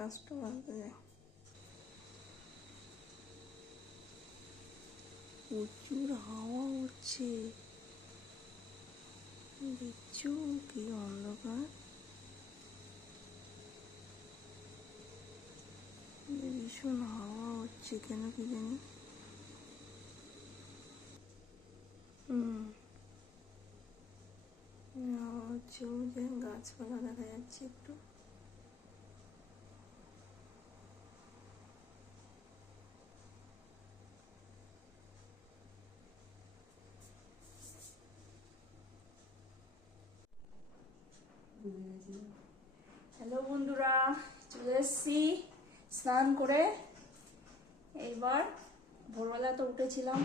Customer প্রচুর হাওয়া হচ্ছে, দেখছো কি অন্ধকার, ভীষণ হাওয়া হচ্ছে কেন কি জানি। হাওয়া হচ্ছে, ওই যে গাছপালা দেখা যাচ্ছে একটু। হ্যালো বন্ধুরা, চলে এসছি স্নান করে। এইবার ভোরবেলা তো উঠেছিলাম,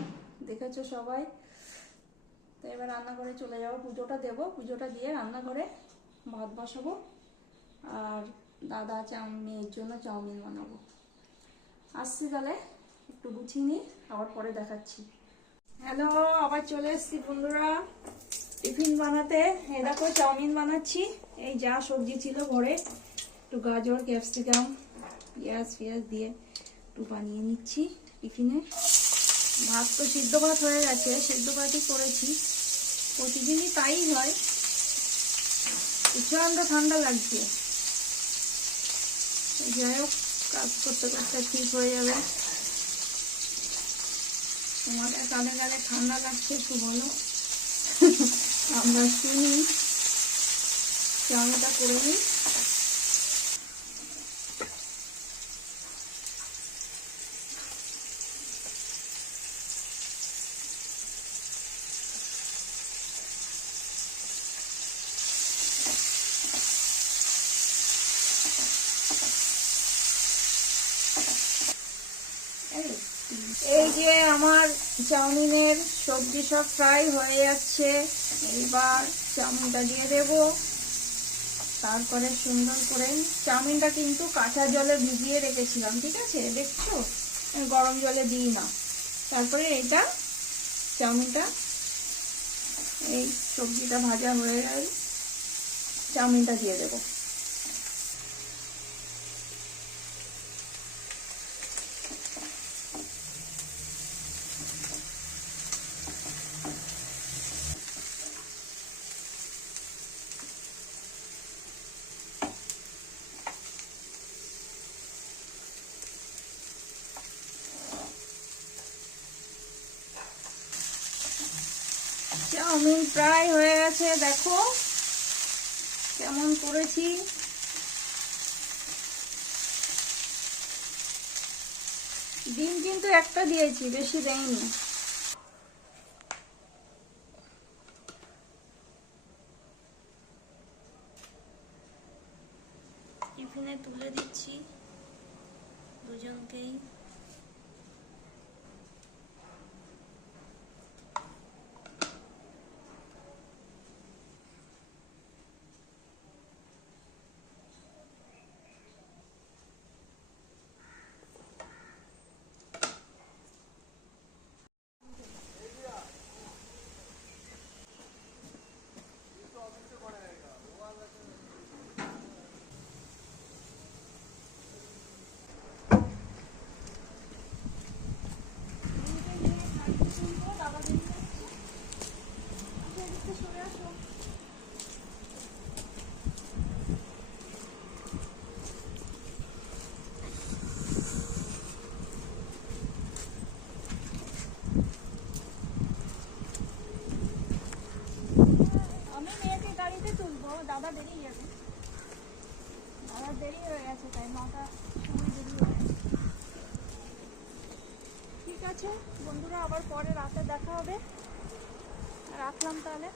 দেখেছো সবাই। তো এবার রান্নাঘরে চলে যাবো, পুজোটা দেবো, পুজোটা দিয়ে রান্নাঘরে ভাত বসাবো। আর দাদা মেয়ের জন্য চাউমিন বানাবো। আসছি তাহলে, একটু গুছিয়ে নিই, আবার পরে দেখাচ্ছি। হ্যালো, আবার চলে এসছি বন্ধুরা টিফিন বানাতে। এই দেখো চাউমিন বানাচ্ছি। এই যা সবজি ছিল ঘরে, একটু গাজর, ক্যাপসিকাম, পেঁয়াজ দিয়ে একটু বানিয়ে নিচ্ছি টিফিনে। ভাত তো সিদ্ধ ভাত হয়ে গেছে, সিদ্ধ ভাতই করেছি, প্রতিদিনই তাই হয়। প্রচন্ড ঠান্ডা লাগছে, যাই হোক কাজ করতে করতে ঠিক হয়ে যাবে। তোমাদের কানে কানে ঠান্ডা লাগছে একটু বলো, আমরা শুনি। চাউমিনটা করে নিই। এই যে আমার চাউমিনের সবজি সব ফ্রাই হয়ে যাচ্ছে। এইবার চাউমিনটা দিয়ে দেব। তারপরে সুন্দর করে, চাউমিনটা কিন্তু কাঁচা জলে ভিজিয়ে রেখেছিলাম, ঠিক আছে, দেখছো, গরম জলে দিই না। তারপরে এটা চাউমিনটা, এই সবজিটা ভাজা হয়ে গেল, চাউমিনটা দিয়ে দেবো। চাউমিন প্রায় হয়ে গেছে, দেখো কেমন করেছি। ডিম কিন্তু একটা দিয়েছি, বেশি দেয়নি। টিফিনে তুলে দিচ্ছি দুজনকেই। দাদা দেরি যাবে, দাদা দেরি হয়ে গেছে, তাই 9টার সময় দেরি হয়ে গেছে। ঠিক আছে বন্ধুরা, আবার পরে রাতে দেখা হবে, রাখলাম তাহলে।